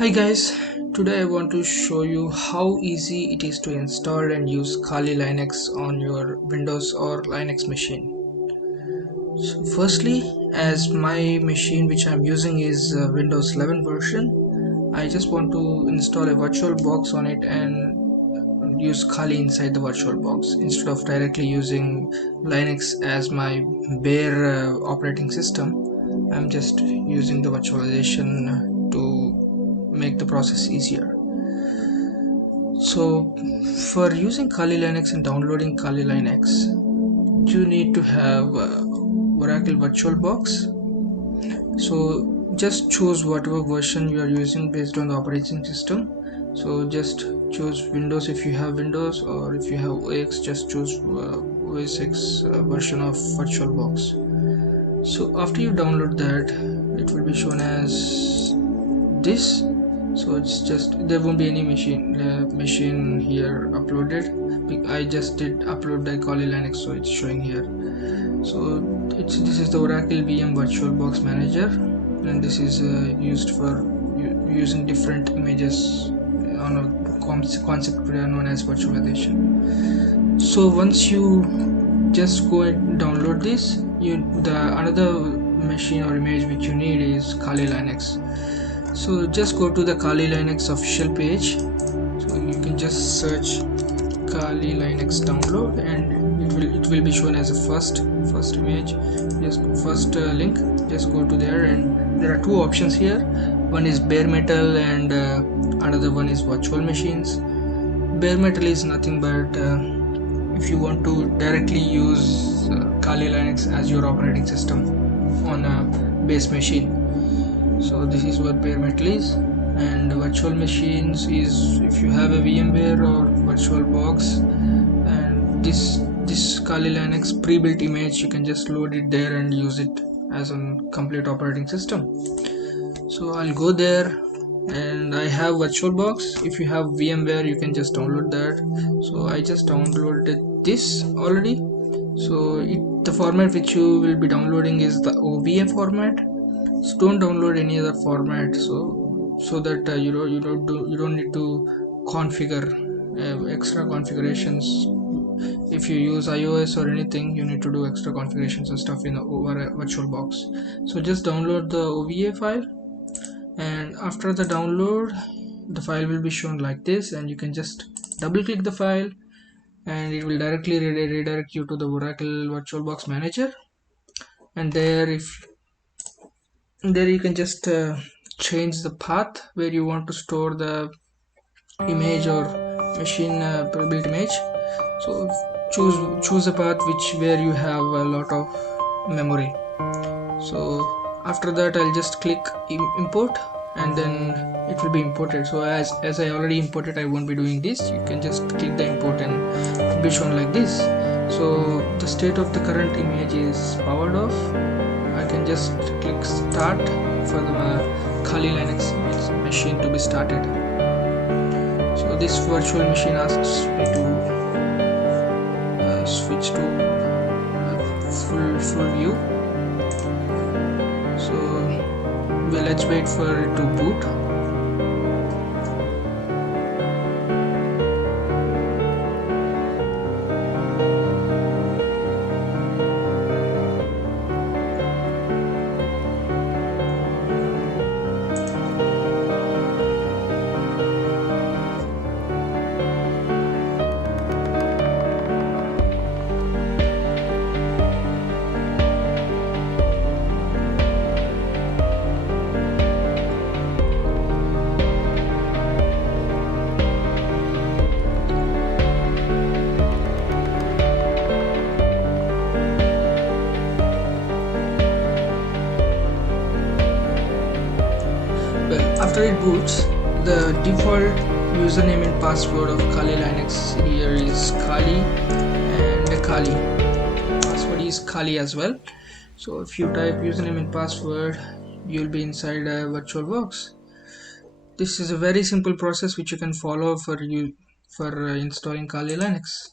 Hi guys, today I want to show you how easy it is to install and use Kali Linux on your Windows or Linux machine. So firstly, as my machine which I'm using is Windows 11 version, I just want to install a VirtualBox on it and use Kali inside the VirtualBox instead of directly using Linux as my bare operating system. I'm just using the virtualization to make the process easier. So for using Kali Linux and downloading Kali Linux, you need to have Oracle VirtualBox. So just choose whatever version you are using based on the operating system. So just choose Windows if you have Windows, or if you have OS, just choose OS X version of VirtualBox. So after you download that, it will be shown as this. So it's just, there won't be any machine here uploaded. I just did upload the Kali Linux, so it's showing here. So this is the Oracle VM VirtualBox Manager, and this is used for using different images on a concept known as virtualization. So once you just go and download this, the another machine or image which you need is Kali Linux. So just go to the Kali Linux official page. So you can just search Kali Linux download, and it will be shown as a first image. Just first link. Just go to there, and there are two options here. One is bare metal, and another one is virtual machines. Bare metal is nothing but if you want to directly use Kali Linux as your operating system on a base machine. So this is what bare metal is. And virtual machines is if you have a VMware or VirtualBox, and this Kali Linux pre-built image, you can just load it there and use it as a complete operating system. So I'll go there, and I have VirtualBox. If you have VMware, you can just download that. So I just downloaded this already. So the format which you will be downloading is the OVA format. So don't download any other format, so that you don't need to configure extra configurations. If you use iOS or anything, you need to do extra configurations and stuff in over a VirtualBox. So just download the OVA file, and after the download, the file will be shown like this, and you can just double click the file, and it will directly redirect you to the Oracle VirtualBox Manager. And there you can just change the path where you want to store the image or machine built image. So choose a path where you have a lot of memory. So after that, I'll just click import, and then it will be imported. So as I already imported, I won't be doing this. You can just click the import, and it will be shown like this. So the state of the current image is powered off. I can just click start for the Kali Linux machine to be started. So this virtual machine asks me to switch to full view. So let's wait for it to boot. After it boots, the default username and password of Kali Linux here is Kali, and Kali. Password is Kali as well. So if you type username and password, you'll be inside a VirtualBox. This is a very simple process which you can follow for installing Kali Linux.